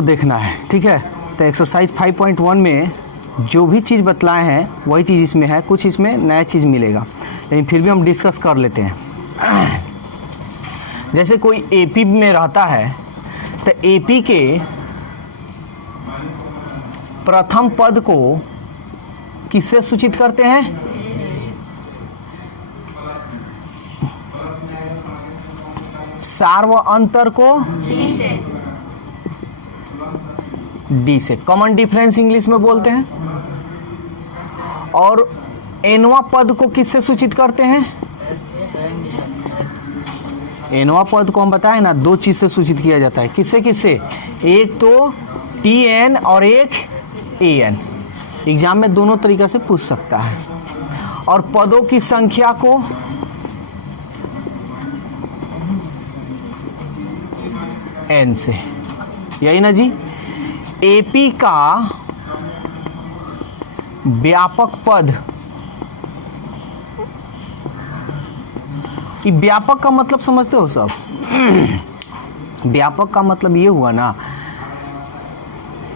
आपको देखना है, ठीक है। तो एक्सरसाइज 5.1 में जो भी चीज़ बतलाए हैं वही चीज़ इसमें है, कुछ इसमें नया चीज़ मिलेगा, लेकिन फिर भी हम डिस्कस कर लेते हैं। जैसे कोई एपी में रहता है तो एपी के प्रथम पद को किससे सूचित करते हैं? सार्व अंतर को डी से, कॉमन डिफरेंस इंग्लिश में बोलते हैं। और एनवा पद को किससे सूचित करते हैं? एनवा पद को हम बताएं ना, दो चीज से सूचित किया जाता है। किससे किससे? एक तो टी एन और एक ए एन। एग्जाम में दोनों तरीका से पूछ सकता है। और पदों की संख्या को एन से, यही ना जी। एपी का व्यापक पद, कि व्यापक का मतलब समझते हो सब? व्यापक का मतलब ये हुआ ना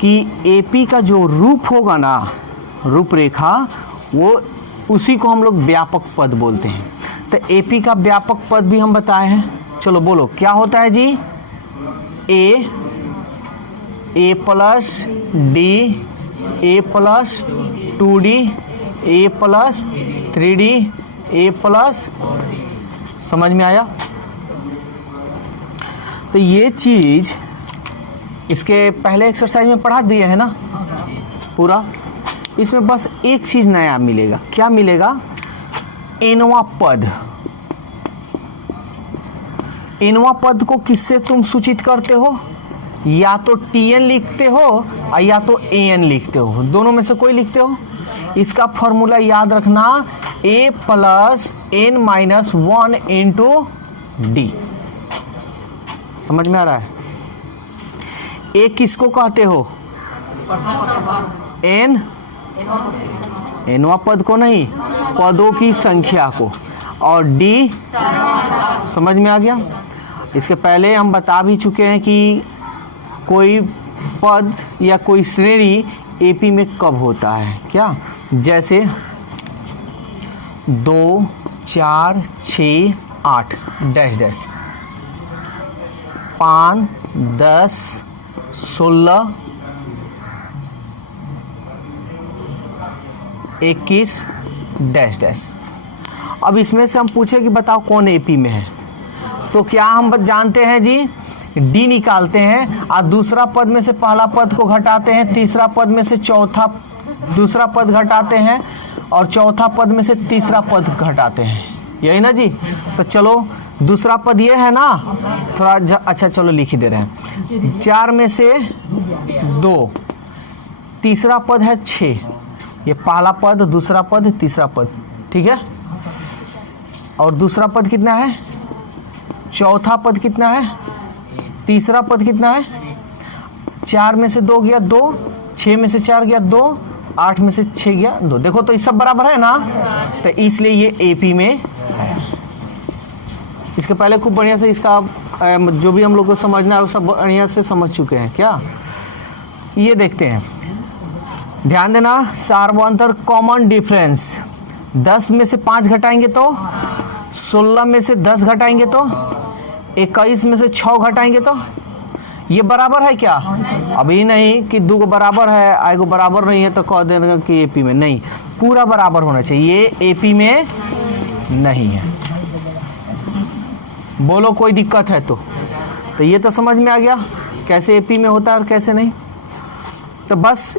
कि एपी का जो रूप होगा ना, रूपरेखा, वो उसी को हम लोग व्यापक पद बोलते हैं। तो एपी का व्यापक पद भी हम बताए हैं। चलो बोलो क्या होता है जी? ए प्लस डी, ए प्लस 2D, ए प्लस 3D, ए प्लस, समझ में आया? तो ये चीज इसके पहले एक्सरसाइज में पढ़ा दिए है ना पूरा। इसमें बस एक चीज नया मिलेगा। क्या मिलेगा? एनवा पद। एनवा पद को किससे तुम सूचित करते हो? या तो टीएन लिखते हो और या तो एएन लिखते हो, दोनों में से कोई लिखते हो। इसका फॉर्मूला याद रखना, A plus N minus 1 into D. समझ में आ रहा है? ए किसको कहते हो? एन, एनवा पद को नहीं, पदों की संख्या को। और डी, समझ में आ गया? इसके पहले हम बता भी चुके हैं कि कोई पद या कोई श्रेणी एपी में कब होता है। क्या? जैसे 2, 4, 6, 8 डैश डैश, 5, 10, 16, 21 डैश डैश। अब इसमें से हम पूछे कि बताओ कौन एपी में है, तो क्या हम जानते हैं जी? डी निकालते हैं और दूसरा पद में से पहला पद को घटाते हैं, तीसरा पद में से चौथा दूसरा पद घटाते हैं और चौथा पद में से तीसरा पद घटाते हैं, यही ना जी। तो चलो दूसरा पद ये है ना, थोड़ा अच्छा चलो लिख ही दे रहे हैं। 4 में से 2, तीसरा पद है 6, ये पहला पद, दूसरा पद, तीसरा पद, ठीक है। और दूसरा पद कितना है? चौथा पद कितना है? तीसरा पद कितना है? 4 में से 2 गया 2, 6 में से 4 गया 2, 8 में से 6 गया 2। देखो तो ये सब बराबर है ना, तो इसलिए ये एपी में है। इसके पहले खूब बढ़िया से इसका जो भी हम लोग को समझना है वो सब बढ़िया से समझ चुके हैं। क्या ये देखते हैं, ध्यान देना, सार्वंतर कॉमन डिफरेंस। 10 में से 5 घटाएंगे तो, 16 में से 10 घटाएंगे तो, 21 में से 6 घटाएंगे तो ये बराबर है क्या? अभी नहीं कि 2 को बराबर है, आई को बराबर नहीं है तो कह देना कि एपी में नहीं, पूरा बराबर होना चाहिए। ये एपी में नहीं है। बोलो कोई दिक्कत है तो ये तो समझ में आ गया कैसे एपी में होता है और कैसे नहीं। तो बस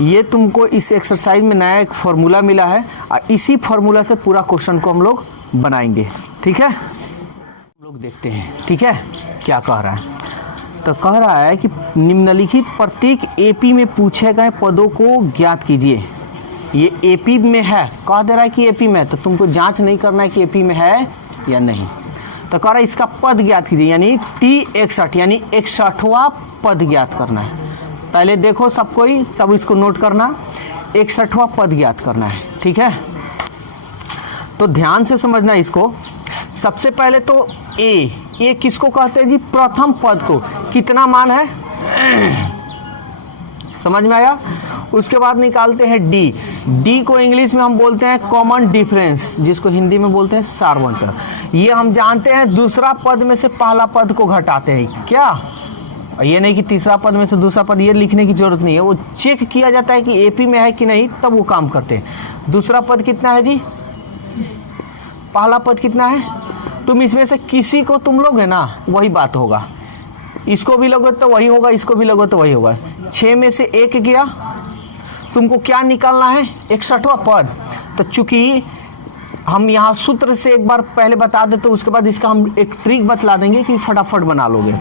ये तुमको इस एक्सरसाइज में नया एक फॉर्मूला मिला है और इसी फॉर्मूला से पूरा क्वेश्चन को हम लोग बनाएंगे, ठीक है। लोग देखते हैं, ठीक है, क्या कह रहा है। तो कह रहा है कि निम्नलिखित प्रत्येक एपी में पूछे गए पदों को ज्ञात कीजिए। ये एपी में है, कह दे रहा है कि एपी में है, तो तुमको जांच नहीं करना है कि एपी में है या नहीं। तो कह रहा है इसका पद ज्ञात कीजिए, यानी T61 यानी 61वां पद ज्ञात करना है। पहले देखो सब कोई, तब इसको नोट करना, 61वां पद ज्ञात करना है, ठीक है। तो ध्यान से समझना इसको। सबसे पहले तो ए किसको कहते हैं जी? प्रथम पद को। कितना मान है? समझ में आया। उसके बाद निकालते हैं डी। डी को इंग्लिश में हम बोलते हैं कॉमन डिफरेंस, जिसको हिंदी में बोलते हैं सार्वंतर। ये हम जानते हैं दूसरा पद में से पहला पद को घटाते हैं। क्या? ये नहीं कि तीसरा पद में से दूसरा पद, ये लिखने की जरूरत नहीं है, वो चेक किया जाता है कि एपी में है कि नहीं, तब वो काम करते हैं। दूसरा पद कितना है जी? पहला पद कितना है? तुम इसमें से किसी को तुम लोगे ना, वही बात होगा। इसको भी लोगे तो वही होगा, इसको भी लोगे तो वही होगा। 6 में से 1 गया, तुमको क्या निकालना है? 61वां पद। तो चूंकि हम यहाँ सूत्र से एक बार पहले बता देते, तो उसके बाद इसका हम एक ट्रिक बतला देंगे कि फटाफट बना लोगे।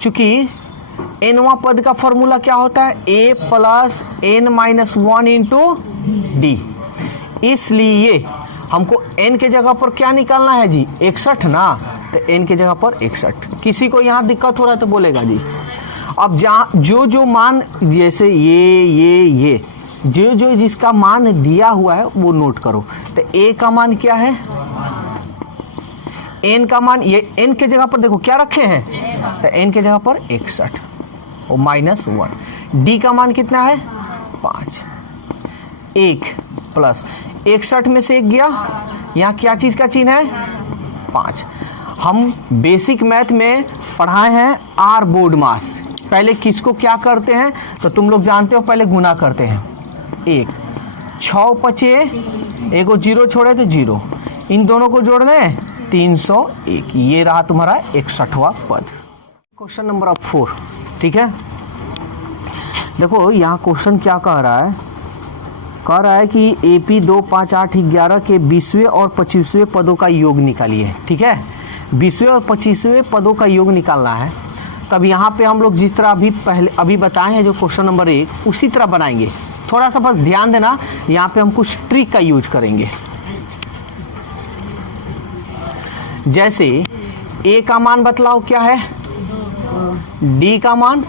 चूंकि nवां पद का फॉर्मूला क्या होता है? a plus n-1 into D. इसलिए हमको n के जगह पर क्या निकालना है जी? 61 ना, तो n के जगह पर 61। किसी को यहाँ दिक्कत हो रहा है तो बोलेगा जी। अब जहाँ जो मान, जैसे ये जो जिसका मान दिया हुआ है वो नोट करो। तो a का मान क्या है? n का मान, ये n के जगह पर देखो क्या रखे हैं, तो n के जगह पर 61 और -1। d का मान कितना है? 5। 1 प्लस 61 में से 1 गया, यहाँ क्या चीज का चिन्ह है? 5। हम बेसिक मैथ में पढ़ाए हैं आर बोर्ड मास। पहले किसको क्या करते हैं तो तुम लोग जानते हो, पहले गुना करते हैं। 1 6 पचे, एक 0 छोड़े तो 0, इन दोनों को जोड़ लें 301। ये रहा तुम्हारा 61वां पद। क्वेश्चन नंबर 4, ठीक है। देखो यहाँ क्वेश्चन क्या कह रहा है, कह रहा है कि AP 2, 5, 8, 11 के 20वें और 25वें पदों का योग निकालिए, ठीक है। 20वें और 25वें पदों का योग निकालना है। तब यहाँ पे हम लोग जिस तरह अभी बताए हैं जो क्वेश्चन नंबर 1, उसी तरह बनाएंगे। थोड़ा सा बस ध्यान देना, यहाँ पे हम कुछ ट्रिक का यूज करेंगे। जैसे A का मान बतलाओ क्या है? D का मान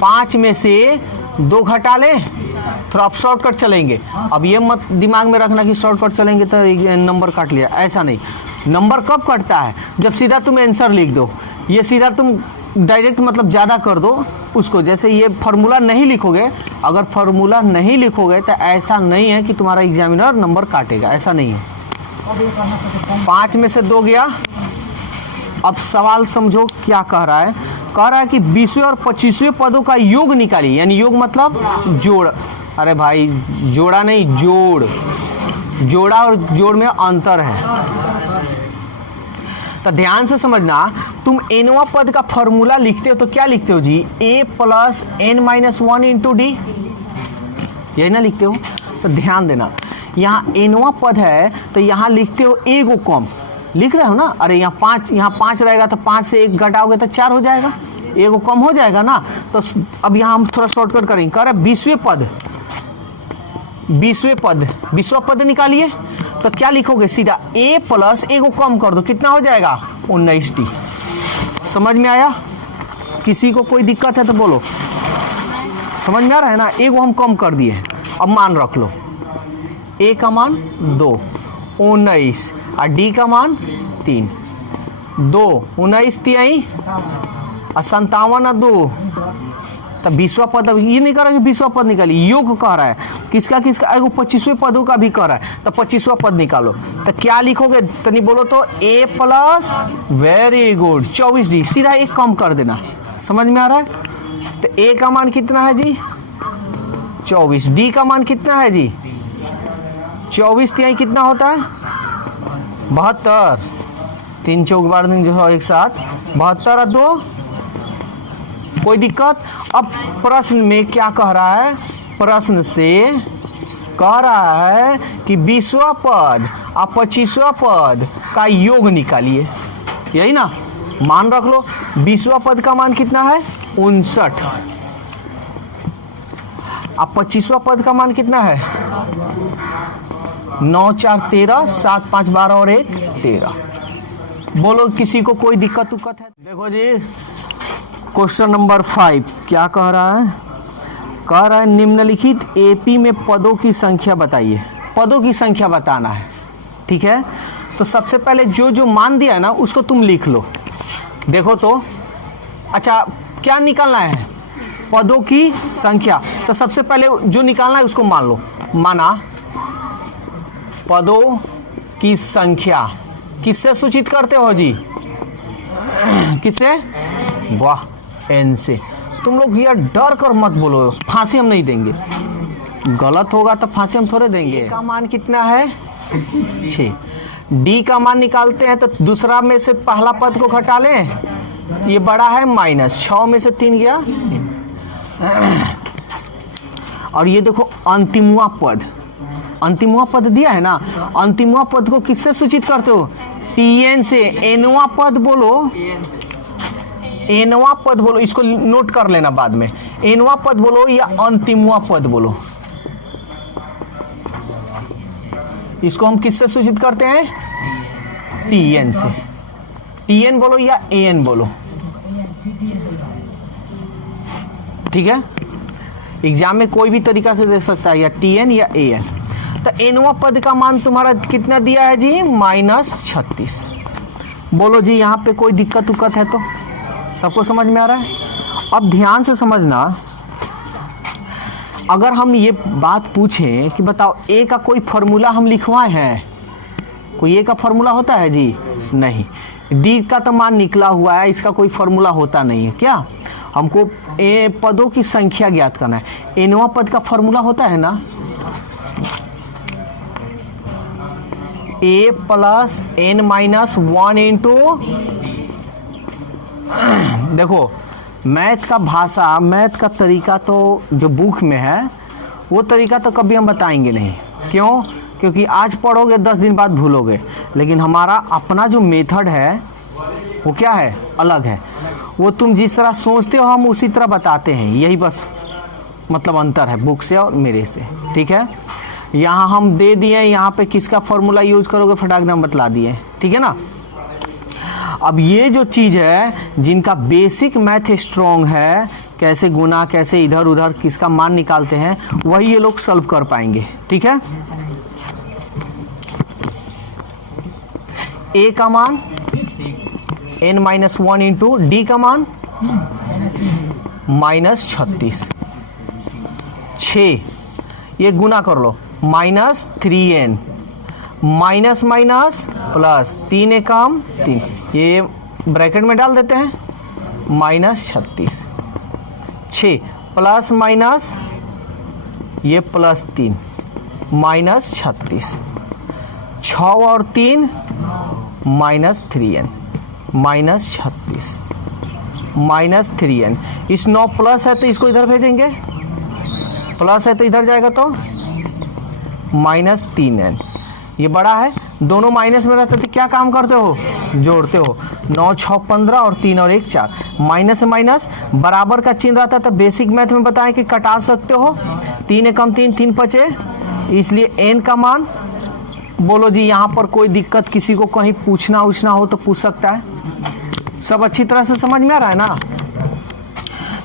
5 में से 2 घटा ले। थोड़ा आप शॉर्टकट चलेंगे। अब ये मत दिमाग में रखना कि शॉर्टकट चलेंगे तो नंबर काट लिया, ऐसा नहीं। नंबर कब कटता है? जब सीधा तुम आंसर लिख दो। ये सीधा तुम डायरेक्ट मतलब ज़्यादा कर दो उसको। जैसे ये फार्मूला नहीं लिखोगे, अगर फार्मूला नहीं लिखोगे तो ऐसा नहीं है कि तुम्हारा एग्जामिनर नंबर काटेगा, ऐसा नहीं है। 5 में से 2 गया। अब सवाल समझो क्या कह रहा है। कह रहा है कि 20वें और 25वें पदों का योग निकालिए, यानी योग मतलब जोड़। अरे भाई जोड़ा नहीं, जोड़। जोड़ा और जोड़ में अंतर है, तो ध्यान से समझना। तुम nवां पद का फॉर्मूला लिखते हो तो क्या लिखते हो जी? a plus n-1 into D, यही ना लिखते हो। तो ध्यान देना, यहाँ nवां पद है तो यहाँ लिखते हो a को कम लिख रहे हो ना। अरे यहाँ 5 रहेगा तो 5 से 1 घटाओगे तो 4 हो जाएगा, a को कम हो जाएगा ना। तो अब यहाँ हम थोड़ा शॉर्टकट करेंगे। कह रहे 20वें पद 20वां पद निकालिए। तो क्या लिखोगे? सीधा a प्लस a को कम कर दो, कितना हो जाएगा? 19d। समझ में आया? किसी को कोई दिक्कत है तो बोलो। समझ में आ रहा है ना? a को हम कम कर दिए। अब मान रख लो, a का मान 2, 19, और d का मान 3। 2 19 3 और 57 और 2, तब 20वां पद। अब ये नहीं कर रहा कि 20वां पद निकालिए, योग कह रहा है। किसका? एगो 25वें पदों का भी कह रहा है, तो 25वां पद निकालो। तो क्या लिखोगे? तनी बोलो तो a plus, very good, 24d। सीधा 1 कम कर देना। समझ में आ रहा है? तो a का मान कितना है जी? 24। d का मान कितना है जी? 24 3 कितना होता है? 72। 3 चौक 12 जो है एक साथ 72 और 2। कोई दिक्कत? अब प्रश्न में क्या कह रहा है? प्रश्न से कह रहा है कि 20वां पद और 25वां पद का योग निकालिए, यही ना। मान रख लो, 20वां पद का मान कितना है? 59। अब 25वां पद का मान कितना है? 9 4 13, 7 5 12 और 1 13। बोलो किसी को कोई दिक्कत उक्कत है? देखो जी क्वेश्चन नंबर 5 क्या कह रहा है? कह रहा है निम्नलिखित एपी में पदों की संख्या बताइए। पदों की संख्या बताना है, ठीक है। तो सबसे पहले जो मान दिया है ना उसको तुम लिख लो। देखो तो अच्छा क्या निकालना है? पदों की संख्या। तो सबसे पहले जो निकालना है उसको मान लो। माना पदों की संख्या किससे सूचित करते हो जी? किससे? वाह, एन से। तुम लोग यार डर कर मत बोलो, फांसी हम नहीं देंगे। गलत होगा तो फांसी हम थोड़े देंगे। का मान कितना है? 6। डी का मान निकालते हैं तो दूसरा में से पहला पद को घटा लें, ये बड़ा है माइनस 6 में से 3 गया। और ये देखो अंतिमवा पद, अंतिमवा पद दिया है ना, अंतिमवा पद को किससे सूचित करते हो? टीएन से। एनवा पद बोलो, एनवा पद बोलो, इसको नोट कर लेना बाद में। एनवा पद बोलो या अंतिमवा पद बोलो, इसको हम किससे सूचित करते हैं? टीएन से। टीएन बोलो या एन बोलो, ठीक है। एग्जाम में कोई भी तरीका से दे सकता है, या टीएन या एन। तो एनवा पद का मान तुम्हारा कितना दिया है जी? -36। बोलो जी यहाँ पे कोई दिक्कत उक्कत है तो? सबको समझ में आ रहा है? अब ध्यान से समझना, अगर हम ये बात पूछें कि बताओ ए का कोई फॉर्मूला हम लिखवाए हैं? कोई ए का फॉर्मूला होता है जी? नहीं। डी का तो मान निकला हुआ है, इसका कोई फॉर्मूला होता नहीं है क्या? हमको ए पदों की संख्या ज्ञात करना है। एनवा पद का फॉर्मूला होता है ना, ए प्लस एन माइनस 1 इंटू, देखो मैथ का भाषा, मैथ का तरीका तो जो बुक में है वो तरीका तो कभी हम बताएंगे नहीं। क्यों? क्योंकि आज पढ़ोगे 10 दिन बाद भूलोगे। लेकिन हमारा अपना जो मेथड है वो क्या है? अलग है। वो तुम जिस तरह सोचते हो हम उसी तरह बताते हैं, यही बस मतलब अंतर है बुक से और मेरे से, ठीक है। यहाँ हम दे दिए, यहाँ पे किसका फॉर्मूला यूज करोगे फटाक नाम बतला दिए, ठीक है ना। अब ये जो चीज है, जिनका बेसिक मैथ स्ट्रॉन्ग है, कैसे गुना, कैसे इधर उधर किसका मान निकालते हैं, वही ये लोग सॉल्व कर पाएंगे, ठीक है। ए का मान n-1 इंटू डी का मान -36, 6, ये गुना कर लो, -3n, माइनस माइनस प्लस, 3 एकम 3, ये ब्रैकेट में डाल देते हैं, -36, 6 प्लस माइनस ये +3, -36, 6 और 3 -3n, -36, -3n। इस 9 प्लस है तो इसको इधर भेजेंगे, प्लस है तो इधर जाएगा तो -3n। ये बड़ा है, दोनों माइनस में रहते थे, क्या काम करते हो? जोड़ते हो। 9 6 15 और 3 और 1 4, माइनस से माइनस बराबर का चिन्ह रहता है तो बेसिक मैथ में बताएं कि कटा सकते हो। 3 एकम 3, 3 बचे, इसलिए n का मान बोलो जी। यहाँ पर कोई दिक्कत किसी को कहीं पूछना हो तो पूछ सकता है। सब अच्छी तरह से समझ में आ रहा है ना।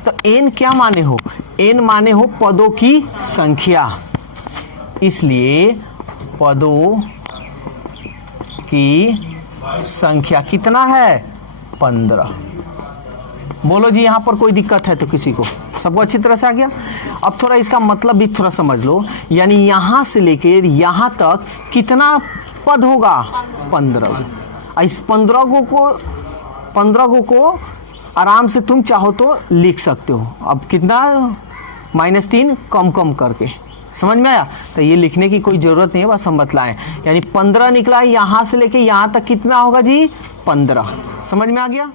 तो n क्या माने हो? n माने हो पदों की संख्या, इसलिए पदों की संख्या कितना है? 15। बोलो जी यहाँ पर कोई दिक्कत है तो किसी को? सबको अच्छी तरह से आ गया। अब थोड़ा इसका मतलब भी थोड़ा समझ लो, यानी यहां से लेकर यहां तक कितना पद होगा? 15। इस 15 को आराम से तुम चाहो तो लिख सकते हो। अब कितना? -3 कम करके, समझ में आया? तो ये लिखने की कोई जरूरत नहीं है, बस हम बतलाएं। यानी 15 निकला, यहां से लेके यहां तक कितना होगा जी? 15। समझ में आ गया?